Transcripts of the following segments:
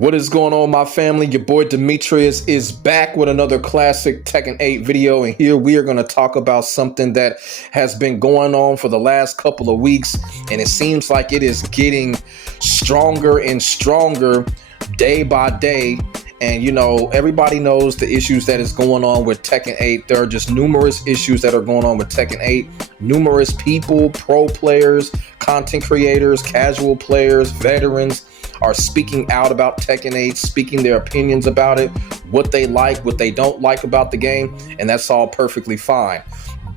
What is going on, my family? Your boy Demetrius is back with another classic Tekken 8 video, and here we are going to talk about something that has been going on for the last couple of weeks, and it seems like it is getting stronger and stronger day by day. And you know, everybody knows the issues that is going on with Tekken 8. There are just numerous issues that are going on with Tekken 8. Numerous people, pro players, content creators, casual players, veterans are speaking out about Tekken 8, speaking their opinions about it, what they like, what they don't like about the game, and that's all perfectly fine.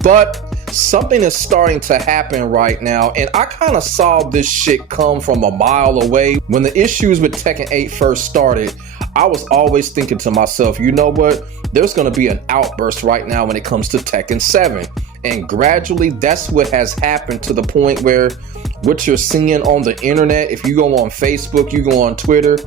But something is starting to happen right now, and I kind of saw this shit come from a mile away. When the issues with Tekken 8 first started, I was always thinking to myself, you know what? There's going to be an outburst right now when it comes to Tekken 7. And gradually, that's what has happened, to the point where what you're seeing on the internet, if you go on Facebook, you go on Twitter,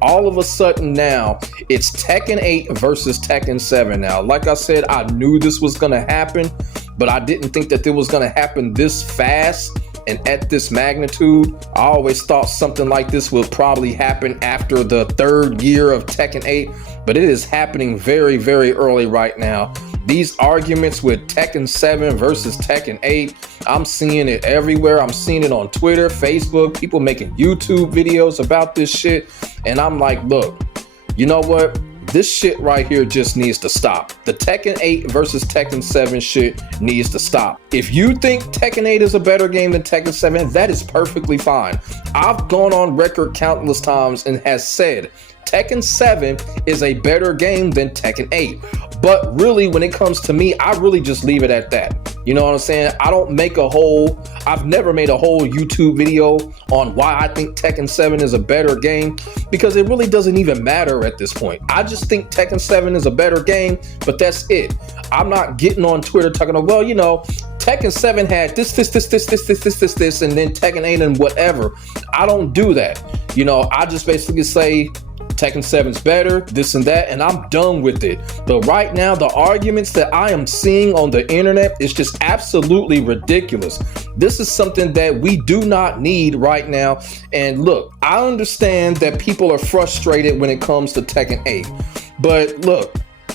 all of a sudden now it's Tekken 8 versus Tekken 7. Now, like I said, I knew this was going to happen, but I didn't think that it was going to happen this fast and at this magnitude. I always thought something like this would probably happen after the third year of Tekken 8, but it is happening very, very early right now. These arguments with Tekken 7 versus Tekken 8, I'm seeing it everywhere. I'm seeing it on Twitter, Facebook, people making YouTube videos about this shit. And I'm like, look, you know what? This shit right here just needs to stop. The Tekken 8 versus Tekken 7 shit needs to stop. If you think Tekken 8 is a better game than Tekken 7, that is perfectly fine. I've gone on record countless times and has said Tekken 7 is a better game than Tekken 8. But really, when it comes to me, I really just leave it at that. You know what I'm saying? I've never made a whole YouTube video on why I think Tekken 7 is a better game, because it really doesn't even matter at this point. I just think Tekken 7 is a better game, but that's it. I'm not getting on Twitter talking about, well, you know, Tekken 7 had this, and then Tekken 8 and whatever. I don't do that. You know, I just basically say Tekken 7's better, this and that, and I'm done with it. But right now, the arguments that I am seeing on the internet is just absolutely ridiculous. This is something that we do not need right now. And look, I understand that people are frustrated when it comes to Tekken 8, but look,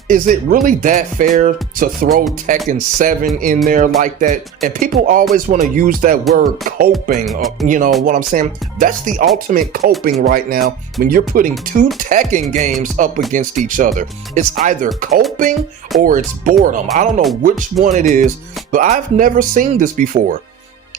is it really that fair to throw Tekken 7 in there like that? And people always want to use that word coping. You know what I'm saying? That's the ultimate coping right now, when you're putting two Tekken games up against each other. It's either coping or it's boredom. I don't know which one it is, but I've never seen this before.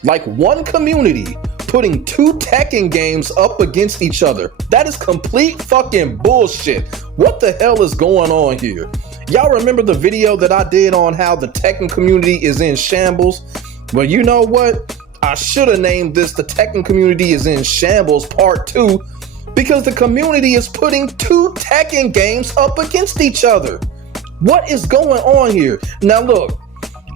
Like, one community putting two Tekken games up against each other. That is complete fucking bullshit. What the hell is going on here? Y'all remember the video that I did on how the Tekken community is in shambles? Well, you know what? I should have named this the Tekken Community is in Shambles Part 2, because the community is putting two Tekken games up against each other. What is going on here? Now look,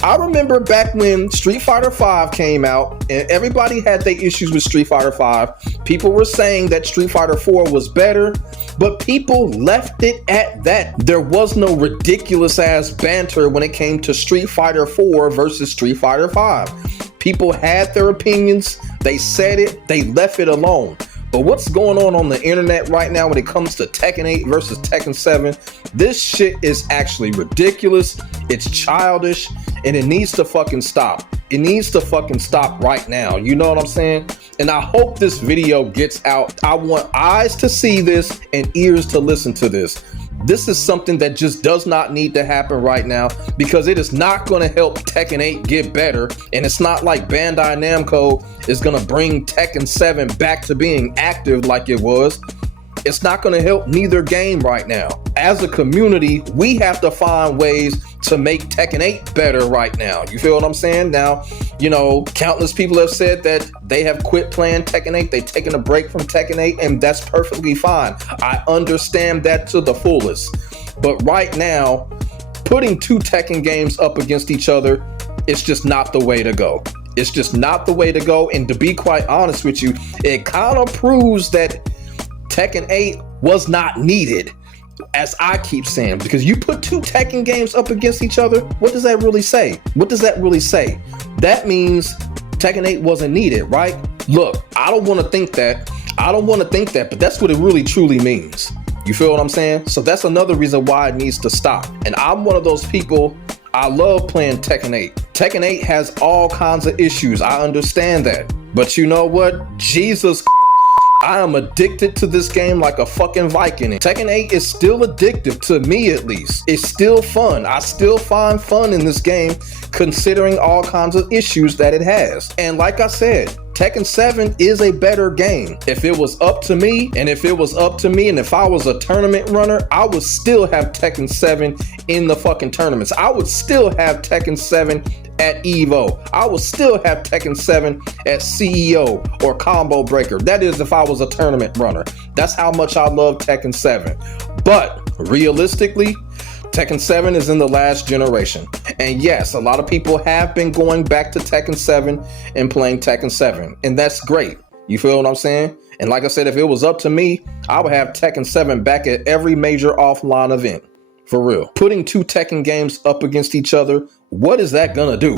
I remember back when Street Fighter V came out and everybody had their issues with Street Fighter V. People were saying that Street Fighter 4 was better, but people left it at that. There was no ridiculous ass banter when it came to Street Fighter 4 versus Street Fighter 5. People had their opinions, they said it, they left it alone. But what's going on the internet right now when it comes to Tekken 8 versus Tekken 7, this shit is actually ridiculous, it's childish, and it needs to fucking stop. It needs to fucking stop right now. You know what I'm saying? And I hope this video gets out. I want eyes to see this and ears to listen to this. This is something that just does not need to happen right now, because it is not going to help Tekken 8 get better. And it's not like Bandai Namco is going to bring Tekken 7 back to being active like it was. It's not going to help neither game right now. As a community, we have to find ways to make Tekken 8 better right now. You feel what I'm saying? Now, you know, countless people have said that they have quit playing Tekken 8. They've taken a break from Tekken 8, and that's perfectly fine. I understand that to the fullest. But right now, putting two Tekken games up against each other, it's just not the way to go. It's just not the way to go. And to be quite honest with you, it kind of proves that Tekken 8 was not needed, as I keep saying, because you put two Tekken games up against each other, what does that really say? What does that really say? That means Tekken 8 wasn't needed, right? Look, I don't want to think that. I don't want to think that, but that's what it really truly means. You feel what I'm saying? So that's another reason why it needs to stop. And I'm one of those people, I love playing Tekken 8. Tekken 8 has all kinds of issues. I understand that. But you know what? Jesus, I am addicted to this game like a fucking Viking. Tekken 8 is still addictive, to me at least. It's still fun. I still find fun in this game, considering all kinds of issues that it has. And like I said, Tekken 7 is a better game. If it was up to me, and if I was a tournament runner, I would still have Tekken 7 in the fucking tournaments. I would still have Tekken 7 at EVO. I would still have Tekken 7 at CEO or Combo Breaker. That is if I was a tournament runner. That's how much I love Tekken 7. But realistically, Tekken 7 is in the last generation. And yes, a lot of people have been going back to Tekken 7 and playing Tekken 7. And that's great. You feel what I'm saying? And like I said, if it was up to me, I would have Tekken 7 back at every major offline event. For real. Putting two Tekken games up against each other, what is that gonna do?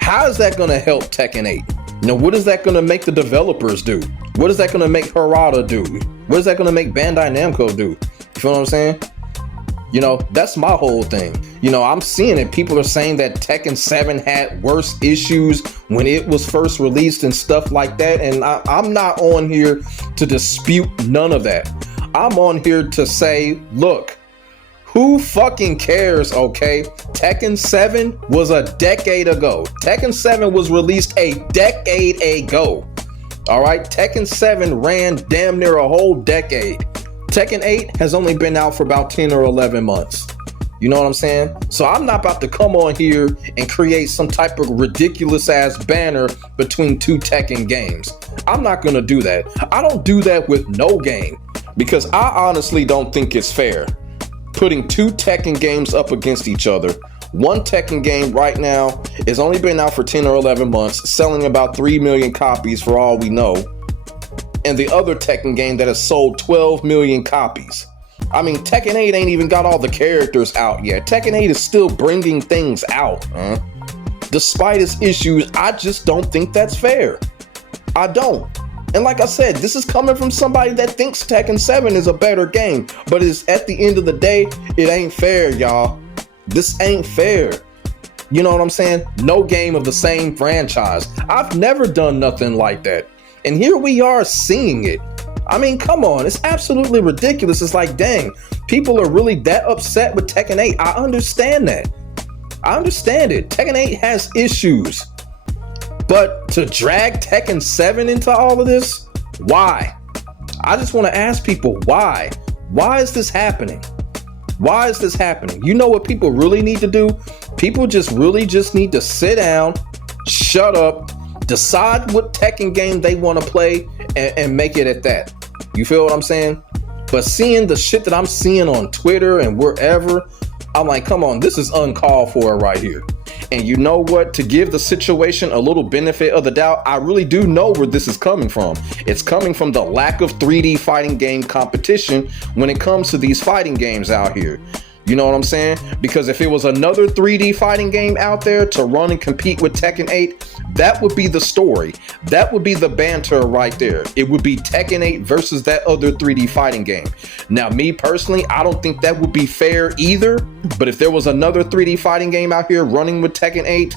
How is that gonna help Tekken 8? Now, what is that gonna make the developers do? What is that gonna make Harada do? What is that gonna make Bandai Namco do? You feel what I'm saying? You know, that's my whole thing. You know, I'm seeing it. People are saying that Tekken 7 had worse issues when it was first released and stuff like that. And I'm not on here to dispute none of that. I'm on here to say, look, who fucking cares, okay? Tekken 7 was a decade ago. Tekken 7 was released a decade ago. All right, Tekken 7 ran damn near a whole decade. Tekken 8 has only been out for about 10 or 11 months. You know what I'm saying? So I'm not about to come on here and create some type of ridiculous ass banner between two Tekken games. I'm not gonna do that. I don't do that with no game because I honestly don't think it's fair. Putting two Tekken games up against each other. One Tekken game right now has only been out for 10 or 11 months, selling about 3 million copies for all we know. And the other Tekken game that has sold 12 million copies. I mean, Tekken 8 ain't even got all the characters out yet. Tekken 8 is still bringing things out. Despite its issues, I just don't think that's fair. I don't. And like I said, this is coming from somebody that thinks Tekken 7 is a better game. But it's at the end of the day, it ain't fair, y'all. This ain't fair. You know what I'm saying? No game of the same franchise. I've never done nothing like that. And here we are seeing it. I mean, come on, it's absolutely ridiculous. It's like, dang, people are really that upset with Tekken 8. I understand that. I understand it. Tekken 8 has issues. But to drag Tekken 7 into all of this, why? I just want to ask people, why? Why is this happening? Why is this happening? You know what people really need to do? People just need to sit down, shut up, decide what Tekken game they want to play and make it at that. You feel what I'm saying? But seeing the shit that I'm seeing on Twitter and wherever, I'm like, come on, this is uncalled for right here. And you know what? To give the situation a little benefit of the doubt, I really do know where this is coming from. It's coming from the lack of 3D fighting game competition when it comes to these fighting games out here. You know what I'm saying? Because if it was another 3D fighting game out there to run and compete with Tekken 8, that would be the story. That would be the banter right there. It would be Tekken 8 versus that other 3D fighting game. Now, me personally, I don't think that would be fair either. But if there was another 3D fighting game out here running with Tekken 8,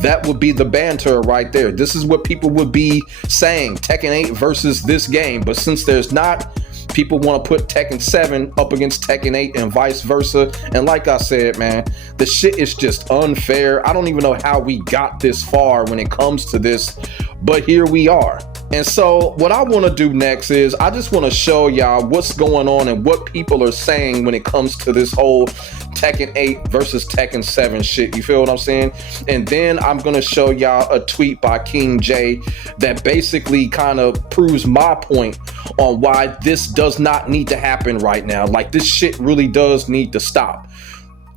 that would be the banter right there. This is what people would be saying, Tekken 8 versus this game. But since there's not, people want to put Tekken 7 up against Tekken 8 and vice versa. And like I said, man, the shit is just unfair. I don't even know how we got this far when it comes to this, but here we are. And so what I want to do next is I just want to show y'all what's going on and what people are saying when it comes to this whole Tekken 8 versus Tekken 7 shit. You feel what I'm saying? And then I'm going to show y'all a tweet by King J that basically kind of proves my point on why this does not need to happen right now. Like, this shit really does need to stop.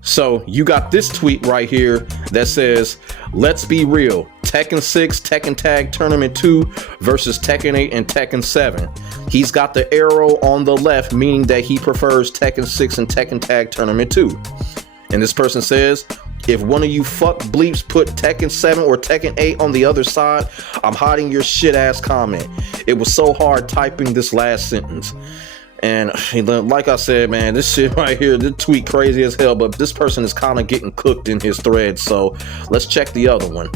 So you got this tweet right here that says, let's be real, Tekken 6 Tekken Tag Tournament 2 versus Tekken 8 and Tekken 7. He's got the arrow on the left, meaning that he prefers Tekken 6 and Tekken Tag Tournament 2. And this person says, If one of you fuck bleeps put Tekken 7 or Tekken 8 on the other side, I'm hiding your shit ass comment. It was so hard typing this last sentence. And like I said, man, this shit right here, this tweet crazy as hell, but this person is kind of getting cooked in his thread. So let's check the other one.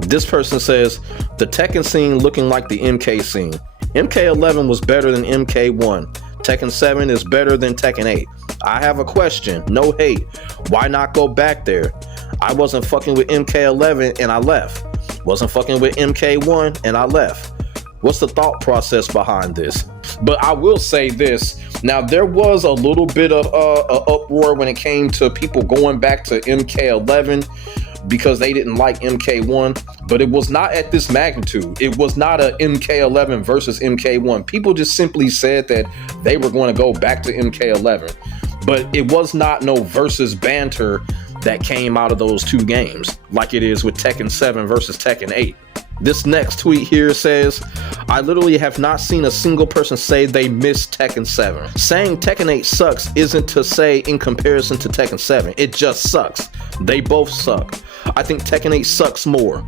This person says, the Tekken scene looking like the MK scene. MK11 was better than MK1. Tekken 7 is better than Tekken 8. I have a question, no hate. Why not go back there? I wasn't fucking with MK11 and I left. Wasn't fucking with MK1 and I left. What's the thought process behind this? But I will say this. Now, there was a little bit of uproar when it came to people going back to MK11 because they didn't like MK1, but it was not at this magnitude. It was not a MK11 versus MK1. People just simply said that they were going to go back to MK11, but it was not no versus banter that came out of those two games like it is with Tekken 7 versus Tekken 8. This next tweet here says, I literally have not seen a single person say they miss Tekken 7. Saying Tekken 8 sucks isn't to say in comparison to Tekken 7. It just sucks. They both suck. I think Tekken 8 sucks more.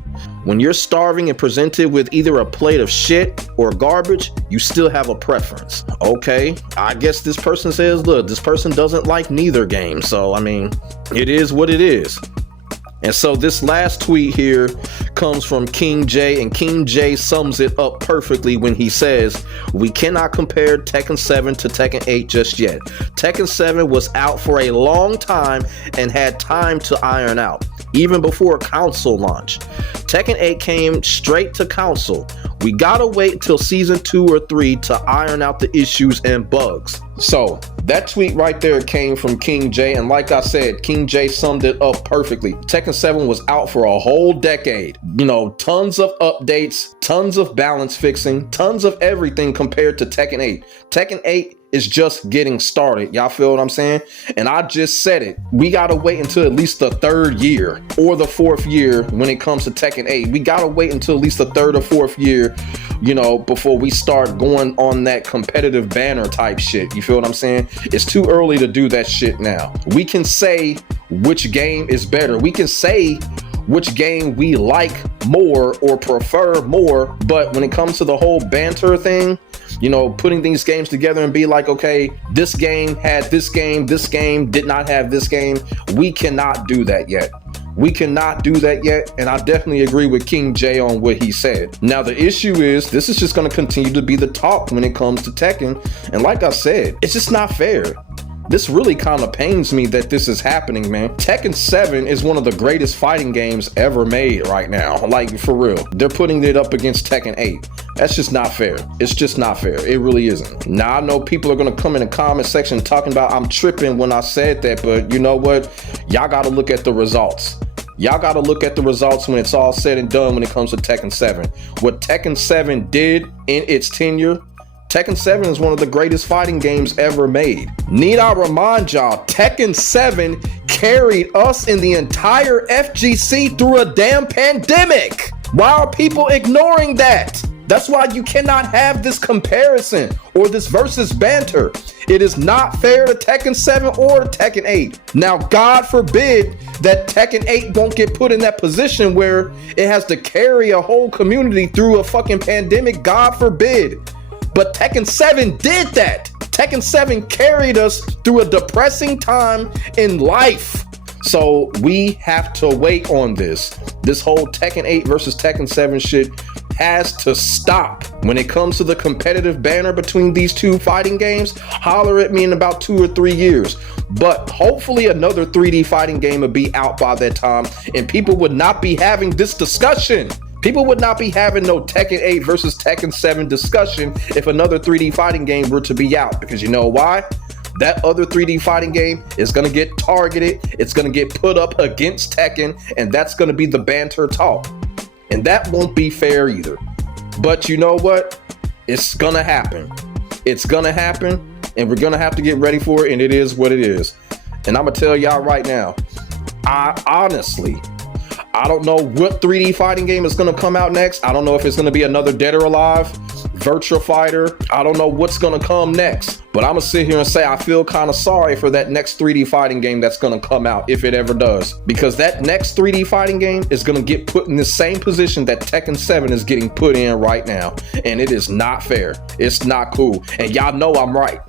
When you're starving and presented with either a plate of shit or garbage, you still have a preference. Okay, I guess this person says, look, this person doesn't like neither game. So, I mean, it is what it is. And so this last tweet here comes from King J, and King J sums it up perfectly when he says, we cannot compare Tekken 7 to Tekken 8 just yet. Tekken 7 was out for a long time and had time to iron out, even before console launch. Tekken 8 came straight to console. We gotta wait till season 2 or 3 to iron out the issues and bugs. So that tweet right there came from King J, and like I said, King J summed it up perfectly. Tekken 7 was out for a whole decade. You know, tons of updates, tons of balance fixing, tons of everything compared to Tekken 8. Tekken 8 is just getting started. Y'all feel what I'm saying? And I just said it. We gotta wait until at least the 3rd year or the 4th year when it comes to Tekken 8. We gotta wait until at least the 3rd or 4th year, you know, before we start going on that competitive banner type shit. You feel what I'm saying? It's too early to do that shit now. We can say which game is better. We can say which game we like more or prefer more, but when it comes to the whole banter thing, you know, putting these games together and be like, okay, this game had this game did not have this game. We cannot do that yet. We cannot do that yet. And I definitely agree with King J on what he said. Now, the issue is this is just going to continue to be the talk when it comes to Tekken. And like I said, it's just not fair. This really kind of pains me that this is happening, man. Tekken 7 is one of the greatest fighting games ever made right now. Like, for real. They're putting it up against Tekken 8. That's just not fair. It's just not fair. It really isn't. Now, I know people are going to come in the comment section talking about I'm tripping when I said that, but you know what? Y'all got to look at the results. Y'all got to look at the results when it's all said and done when it comes to Tekken 7. What Tekken 7 did in its tenure, Tekken 7 is one of the greatest fighting games ever made. Need I remind y'all, Tekken 7 carried us in the entire FGC through a damn pandemic. Why are people ignoring that? That's why you cannot have this comparison or this versus banter. It is not fair to Tekken 7 or Tekken 8. Now, God forbid that Tekken 8 won't get put in that position where it has to carry a whole community through a fucking pandemic. God forbid. But Tekken 7 did that. Tekken 7 carried us through a depressing time in life. So we have to wait on this. This whole Tekken 8 versus Tekken 7 shit has to stop. When it comes to the competitive banner between these two fighting games, holler at me in about 2 or 3 years. But hopefully another 3D fighting game will be out by that time and people would not be having this discussion. People would not be having no Tekken 8 versus Tekken 7 discussion if another 3D fighting game were to be out. Because you know why? That other 3D fighting game is going to get targeted. It's going to get put up against Tekken. And that's going to be the banter talk. And that won't be fair either. But you know what? It's going to happen. It's going to happen. And we're going to have to get ready for it. And it is what it is. And I'm going to tell y'all right now, I don't know what 3D fighting game is going to come out next. I don't know if it's going to be another Dead or Alive Virtua Fighter. I don't know what's gonna come next, but I'm gonna sit here and say I feel kind of sorry for that next 3D fighting game that's gonna come out, if it ever does, because that next 3D fighting game is gonna get put in the same position that Tekken 7 is getting put in right now, and it is not fair. It's not cool, and y'all know I'm right.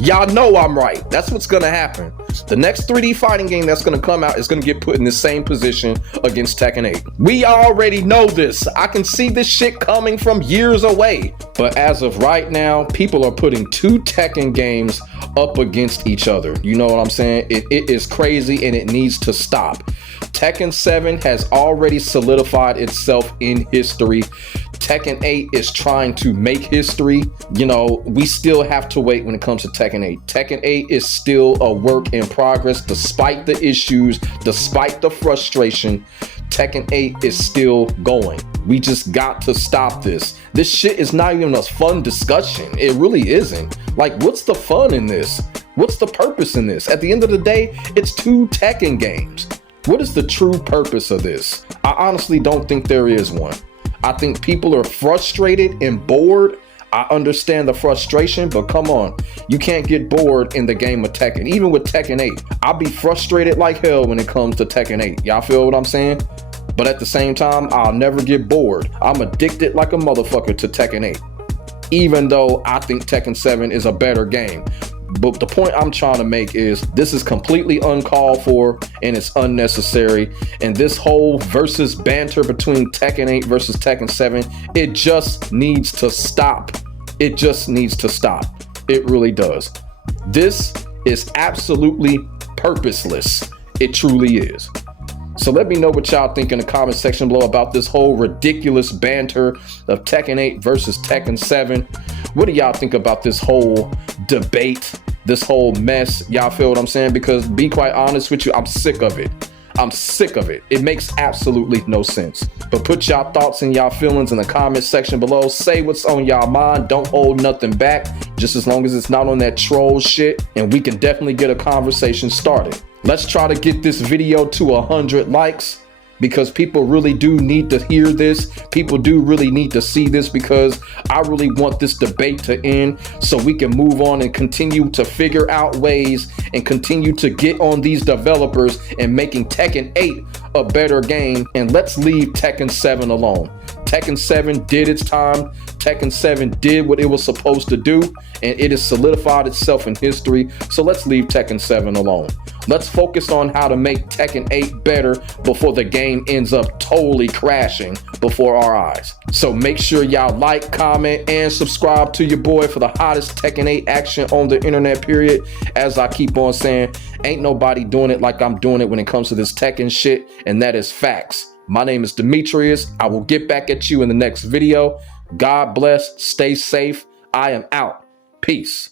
Y'all know I'm right. That's what's gonna happen. The next 3D fighting game that's gonna come out is gonna get put in the same position against Tekken 8. We already know this. I can see this shit coming from years away. But as of right now, people are putting two Tekken games up against each other. You know what I'm saying? It is crazy and it needs to stop. Tekken 7 has already solidified itself in history. Tekken 8 is trying to make history. You know, we still have to wait when it comes to Tekken 8. Tekken 8 is still a work in progress, despite the issues, despite the frustration. Tekken 8 is still going. We just got to stop this. This shit is not even a fun discussion. It really isn't. Like, what's the fun in this? What's the purpose in this? At the end of the day, it's two Tekken games. What is the true purpose of this? I honestly don't think there is one. I think people are frustrated and bored. I understand the frustration, but come on, you can't get bored in the game of Tekken. Even with Tekken 8, I'll be frustrated like hell when it comes to Tekken 8. Y'all feel what I'm saying? But at the same time, I'll never get bored. I'm addicted like a motherfucker to Tekken 8, even though I think Tekken 7 is a better game. But the point I'm trying to make is this is completely uncalled for and it's unnecessary. And this whole versus banter between Tekken 8 versus Tekken 7, it just needs to stop. It just needs to stop. It really does. This is absolutely purposeless. It truly is. So let me know what y'all think in the comment section below about this whole ridiculous banter of Tekken 8 versus Tekken 7. What do y'all think about this whole debate, this whole mess? Y'all feel what I'm saying? Because be quite honest with you, I'm sick of it. I'm sick of it. It makes absolutely no sense. But put y'all thoughts and y'all feelings in the comment section below. Say what's on y'all mind. Don't hold nothing back, just as long as it's not on that troll shit, and we can definitely get a conversation started. Let's try to get this video to 100 likes, because people really do need to hear this. People do really need to see this, because I really want this debate to end so we can move on and continue to figure out ways and continue to get on these developers and making Tekken 8 a better game. And let's leave Tekken 7 alone. Tekken 7 did its time. Tekken 7 did what it was supposed to do, and it has solidified itself in history. So let's leave Tekken 7 alone. Let's focus on how to make Tekken 8 better before the game ends up totally crashing before our eyes. So make sure y'all like, comment, and subscribe to your boy for the hottest Tekken 8 action on the internet, period. As I keep on saying, ain't nobody doing it like I'm doing it when it comes to this Tekken shit, and that is facts. My name is Demetrius. I will get back at you in the next video. God bless. Stay safe. I am out. Peace.